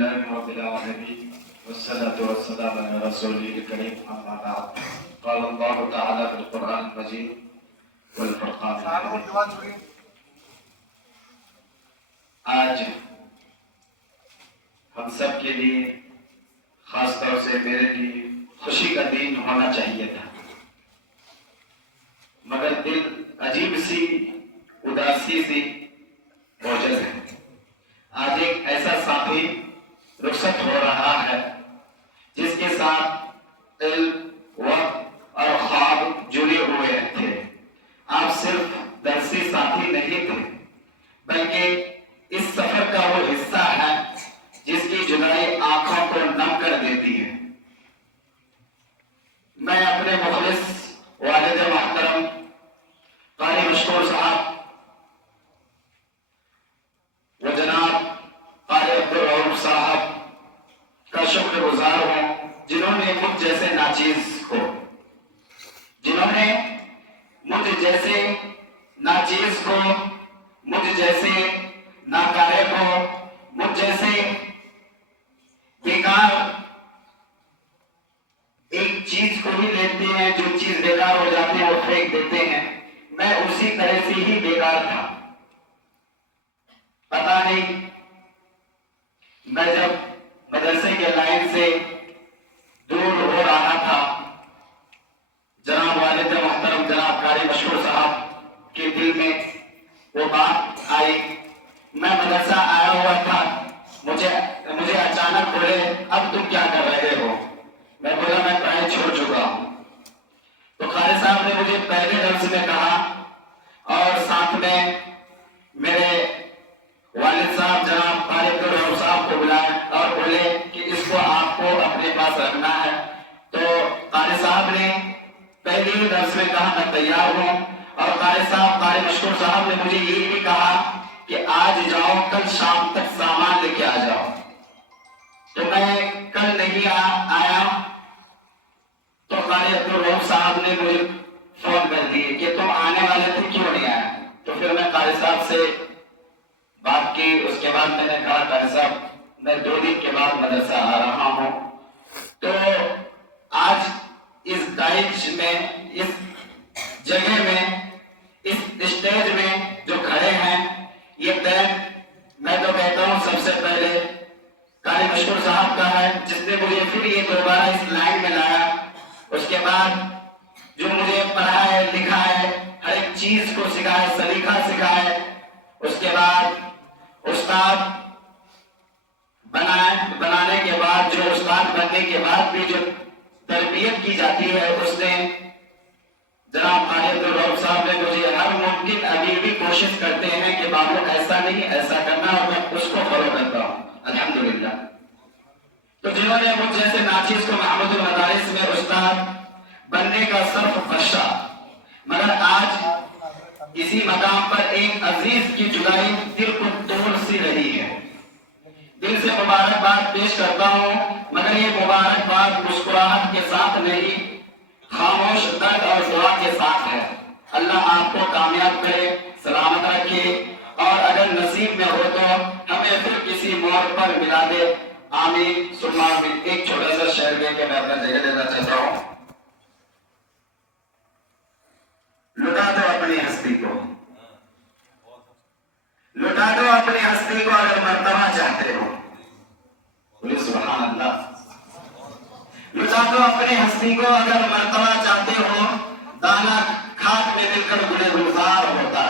لله رب العالمين والصلاة والسلام على رسوله الكريم أما بعد قال الله تعالى في القرآن المجيد والفرقان الحميد. آج ہم سب کے لیے خاص طور سے میرے لیے خوشی کا دن ہونا چاہیے تھا، مگر دل عجیب سی اداسی سی بوجھل ہے. آج ایک ایسا ساتھی رخصت ہو رہا ہے جس کے ساتھ علم، وقت اور خواب جڑے ہوئے تھے. آپ صرف درسی ساتھی نہیں تھے بلکہ اس سفر کا وہ حصہ ہے جس کی جدائی آنکھوں کو نم کر دیتی ہے. میں اپنے مخلص والد محترم قاری مشکور صاحب و جناب قاری عبدالرؤوف صاحب کا شکر گزار ہوں جنہوں نے مجھ جیسے ناچیز کو مجھ جیسے ناکارے کو، مجھ جیسے بیکار ایک چیز کو ہی لیتے ہیں، جو چیز بیکار ہو جاتی ہے وہ پھینک دیتے ہیں. میں اسی طرح سے ہی بیکار تھا. پتا نہیں میں جب مدرسے کے لائن سے دور ہو رہا تھا، جناب والد محترم جناب قاری مشکور صاحب کے دل میں وہ بات آئی. میں مدرسہ آیا ہوا تھا، مجھے اچانک بولے اب تم کیا کر رہے ہو؟ میں بولا میں پڑھائی چھوڑ چکا ہوں. تو قاری صاحب نے مجھے پہلے درس میں کہا اور ساتھ میں میرے والد صاحب جناب قاری عبدالرؤوف صاحب کو بلایا اور بولے کہ اس کو آپ کو اپنے پاس رکھنا ہے. تو قاری صاحب نے پہلے ہی درس میں کہا میں تیار ہوں، اور قاری صاحب قاری مشکور صاحب نے مجھے یہ بھی کہا کہ آج جاؤ کل شام تک سامان لے کے آ جاؤ. تو میں کل نہیں آیا تو قاری عبدالرؤوف صاحب نے مجھے فون کر دیے کہ تم آنے والے تھے کیوں نہیں آیا. تو پھر میں قاری صاحب سے بات کی. اس کے بعد میں نے کہا قاری صاحب میں 2 دن کے بعد مدرسہ آ رہا ہوں. تو آج اس دائش میں، اس جگہ میں، اس اسٹیج میں جو کھڑے ہیں، یہ میں تو کہتا ہوں سب سے پہلے قاری مشکور صاحب کا ہے جس نے مجھے پھر یہ دوبارہ اس لائن میں لایا. اس کے بعد جو مجھے پڑھا ہے، لکھا ہے، ہر ایک چیز کو سکھائے، سلیقہ سکھائے. اس کے بعد استاد بنانے کے بعد، جو استاد بننے کے بعد بھی جو تربیت کی جاتی ہے، اس نے جناب قاری عبدالرؤوف صاحب نے مجھے ہر ممکن ابھی بھی کوشش کرتے ہیں کہ بابو ایسا نہیں ایسا کرنا، اور میں اس کو فالو کرتا ہوں الحمدللہ. تو جنہوں نے مجھ جیسے ناچیز کو محمود المدارس میں استاد بننے کا صرف بخشا، مگر آج اسی مقام پر ایک عزیز کی جدائی دل کو توڑ سی رہی ہے. دل سے مبارکباد پیش کرتا ہوں، مگر یہ مبارکباد مسکراہٹ کے ساتھ نہیں، خاموش درد اور دعا کے ساتھ ہے. اللہ آپ کو کامیاب کرے، سلامت رکھے، اور اگر نصیب میں ہو تو ہمیں پھر کسی موڑ پر ملا دے. آمین ثم آمین. ایک چھوٹا سا شعر دے کے میں اپنا جگہ دینا چاہتا ہوں. لٹا دو اپنی ہستی کو، لٹا دو اپنی ہستی کو اگر مرتبہ چاہتے ہو. بولے سبحان اللہ. لٹا دو اپنی ہستی کو اگر مرتبہ چاہتے ہو، دانا کھاد میں مل کر گلے گلزار ہوتا